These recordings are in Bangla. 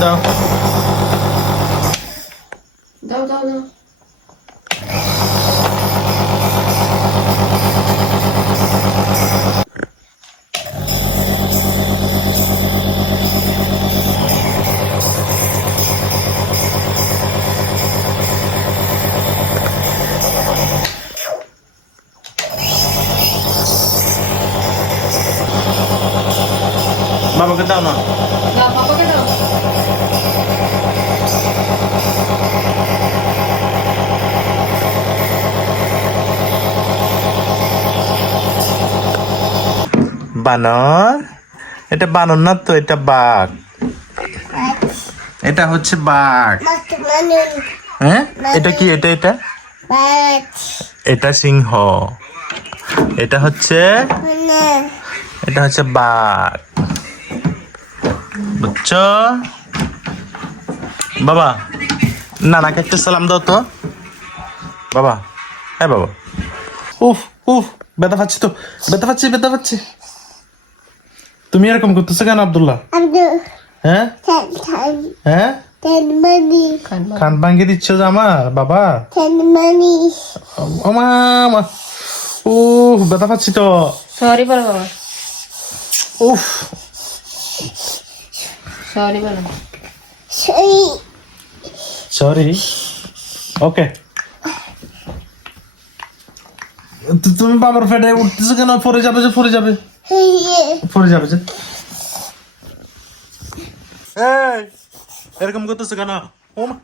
দাও দাও দাও দাও। বাবাকে দাও না। দাও বাবাকে দাও। বানর, এটা বানর না তো, এটা বাঘ। এটা হচ্ছে বাঘ। হ্যাঁ, এটা কি? এটা এটা এটা সিংহ। এটা হচ্ছে বাঘ, বুঝছো? বাবা, নানাকে একটা সালাম দাও তো। বাবা, হ্যাঁ বাবা। উফ উফ, ব্যথা পাচ্ছি তো, ব্যথা পাচ্ছি। তুমি এরকম করতেছো কেন আব্দুল্লাহ? হ্যাঁ হ্যাঁ, খান ভাঙ্গি দিচ্ছ যে আমার বাবা। মা, উফ, ব্যথা পাচ্ছি তো। সরি বলো বাবা। উফ, সরি বলো। সরি। ওকে, তুমি বাবার ফেটে উঠতেছো কেন? পরে যাবে যে। এই, এরকম করতেছো কেন? ও মা,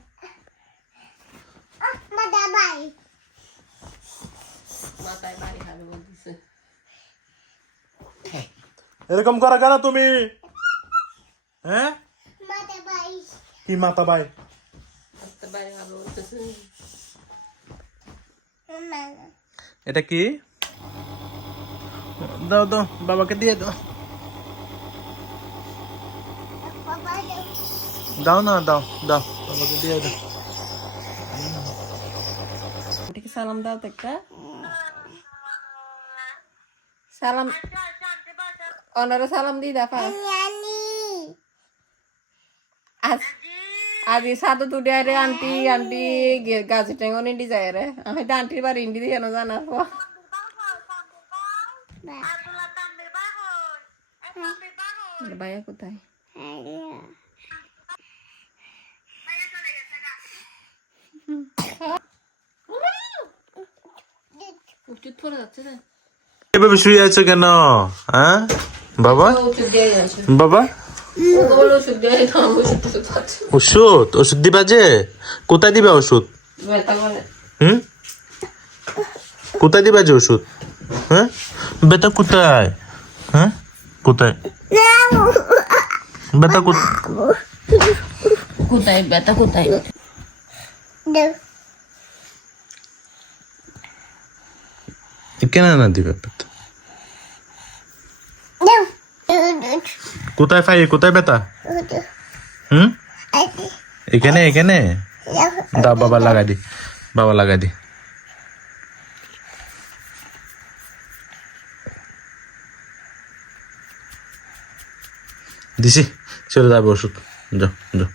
মাথায় বাড়ি খাবে বলতেছে। এরকম করো কেন তুমি? হ্যাঁ, কি মাথা ভাই? বাড়ি খাবে বলতেছে। এটা কি? দাও দাও, বাবাকে দিয়ে দাও। দাও না, দাও দাও, বাবাকে দিয়ে দাও। ওটিকে সালাম দাও তো একটা। সালাম, ওনারা সালাম দি দেখা। আজ সাথে তুটে রে আন্টি আন্টি গাছে টেঙ্গন ইন্ডি যায় রে। আমি তো আন্টির বাড়ি ইন্ডি দিয়ে জানার পর ভাইয়া কোথায়? ওষুধ পরে যাচ্ছে না। এভাবে শুয়ে আছো কেন? হ্যাঁ বাবা, ওষুধ দিয়ে যাচ্ছে। বাবা ওষুধ দিয়ে ওষুধ দিবা যে? কোথায় দিবা ওষুধ? ব্যথা করে। কোথায় দিবা যে ওষুধ? হ্যাঁ, ব্যথা কোথায়? হ্যাঁ, কোথায় ব্যথা? কোথায় ব্যথা কোথায়? কেন না দিবে ব্যথা? কোথায় পাই? কোথায় ব্যথা? এখানে দাও, বাবা লাগাই দি। দিছি, চলে যাবে ওষুধ। যাও যাও।